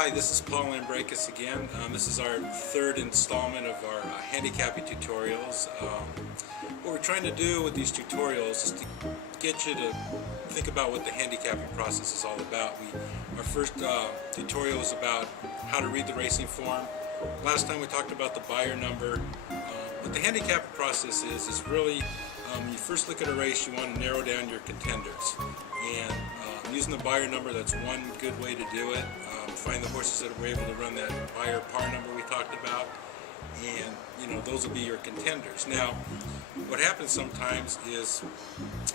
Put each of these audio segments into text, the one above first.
Hi, this is Paul Lambrakis again. This is our third installment of our handicapping tutorials. What we're trying to do with these tutorials is to get you to think about what the handicapping process is all about. Our first tutorial was about how to read the racing form. Last time we talked about the buyer number. What the handicapping process is really when you first look at a race, you want to narrow down your contenders. And using the buyer number, that's one good way to do it. Find the horses that were able to run that buyer par number we talked about, and those will be your contenders. Now, what happens sometimes is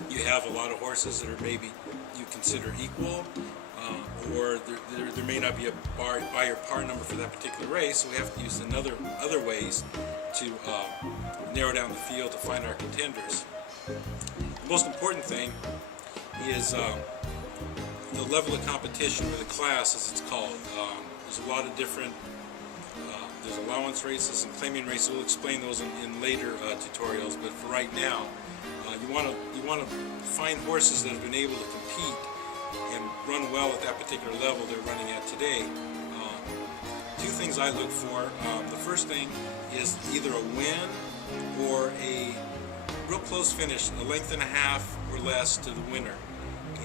you have a lot of horses that are maybe you consider equal, or there may not be a buyer par number for that particular race, so we have to use other ways to narrow down the field to find our contenders. The most important thing is the level of competition, or the class as it's called. There's a lot of different, there's allowance races and claiming races. We'll explain those in later tutorials, but for right now, you want to find horses that have been able to compete and run well at that particular level they're running at today. Two things I look for. The first thing is either a win or a real close finish, a length and a half or less to the winner.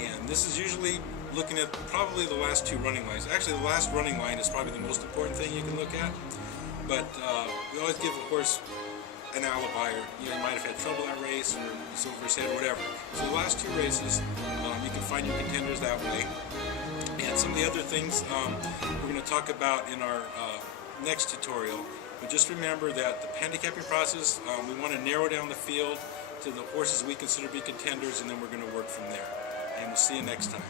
And this is usually looking at probably the last two running lines. Actually, the last running line is probably the most important thing you can look at. But we always give a horse an alibi, or you might have had trouble that race, or he's over his head, or whatever. So the last two races, you can find your contenders that way. And some of the other things we're going to talk about in our next tutorial. But just remember that the handicapping process, we want to narrow down the field to the horses we consider to be contenders, and then we're going to work from there. And we'll see you next time.